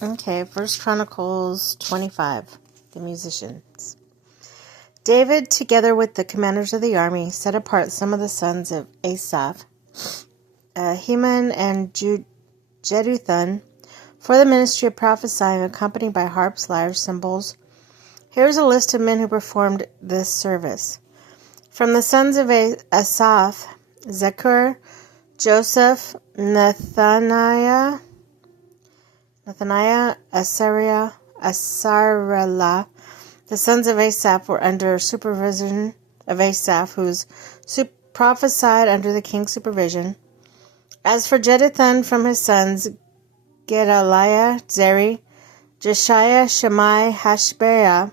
Okay, First Chronicles 25, the musicians. David, together with the commanders of the army, set apart some of the sons of Asaph, Heman and Jeduthun, for the ministry of prophesying, accompanied by harps, lyres, cymbals. Here is a list of men who performed this service. From the sons of Asaph, Zechur, Joseph, Nathaniah, Asarela. The sons of Asaph were under supervision of Asaph, who prophesied under the king's supervision. As for Jeduthun, from his sons, Gedaliah, Zeri, Jeshiah, Shammai, Hashbeiah,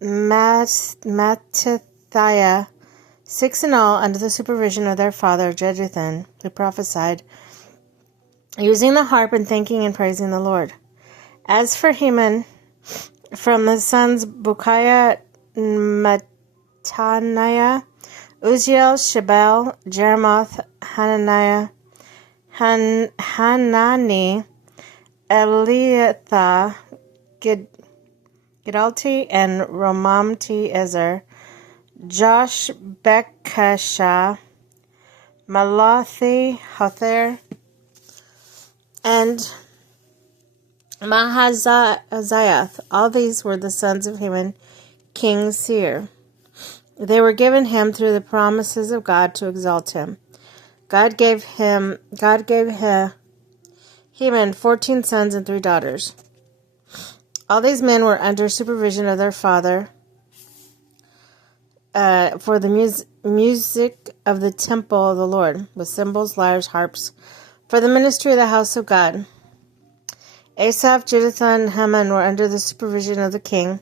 Mattithiah, 6 in all, under the supervision of their father Jeduthun, who prophesied, using the harp and thanking and praising the Lord. As for Heman, from the sons Bukiah, Mattaniah, Uzziel, Shabal, Jeremoth, Hanani, Eliathah, Gidalti, and Romamti Ezer, Josh, Bekashah, Malathi, Hother, and Mahaziath. All these were the sons of Heman, King Seir. They were given him through the promises of God to exalt him. God gave Heman 14 sons and 3 daughters. All these men were under supervision of their father for the music of the temple of the Lord, with cymbals, lyres, harps, for the ministry of the house of God. Asaph, Jeduthun, and Heman were under the supervision of the king,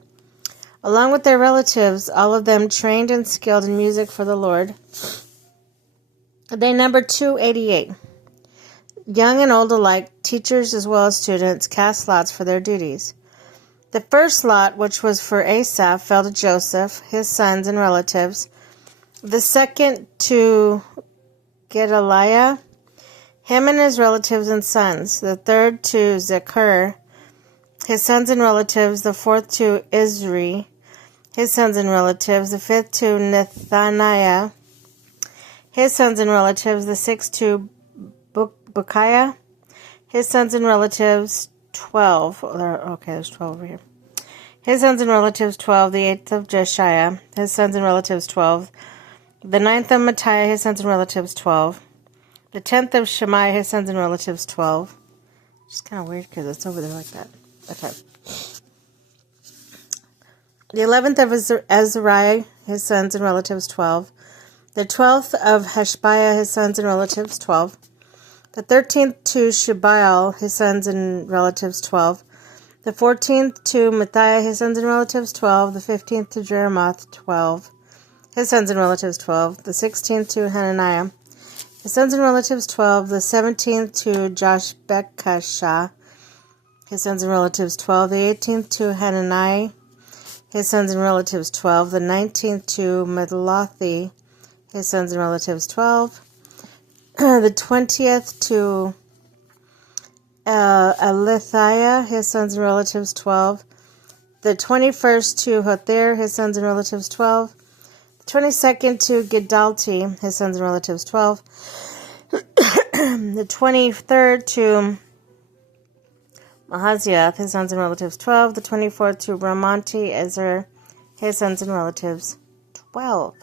along with their relatives, all of them trained and skilled in music for the Lord. They numbered 288. Young and old alike, teachers as well as students, cast lots for their duties. The first lot, which was for Asaph, fell to Joseph, his sons and relatives. The second to Gedaliah, him and his relatives and sons. The third to Zechur, his sons and relatives. The fourth to Isri, his sons and relatives. The fifth to Nathaniah, his sons and relatives. The sixth to Bukiah, his sons and relatives. 12. Okay, there's 12 over here. His sons and relatives, 12. The eighth of Jeshiah, his sons and relatives, 12. The ninth of Matthiah, his sons and relatives, 12. The 10th of Shammai, his sons and relatives, 12. It's kind of weird because it's over there like that. Okay. The 11th of Azariah, his sons and relatives, 12. The 12th of Hashbeiah, his sons and relatives, 12. The 13th to Shubael, his sons and relatives, 12. The 14th to Matthiah, his sons and relatives, 12. The 15th to Jeremoth, 12. His sons and relatives, 12. The 16th to Hananiah, his sons and relatives, 12. The 17th to Josh Bekashah, his sons and relatives, 12. The 18th to Hanani, his sons and relatives, 12. The 19th to Medlothi, his sons and relatives, 12. The 20th to Alethiah, his sons and relatives, 12. The 21st to Hother, his sons and relatives, 12. The 22nd to Gidalti, his sons and relatives, 12. The 23rd to Mahaziath, his sons and relatives, 12. The 24th to Ramonti Ezer, his sons and relatives, 12.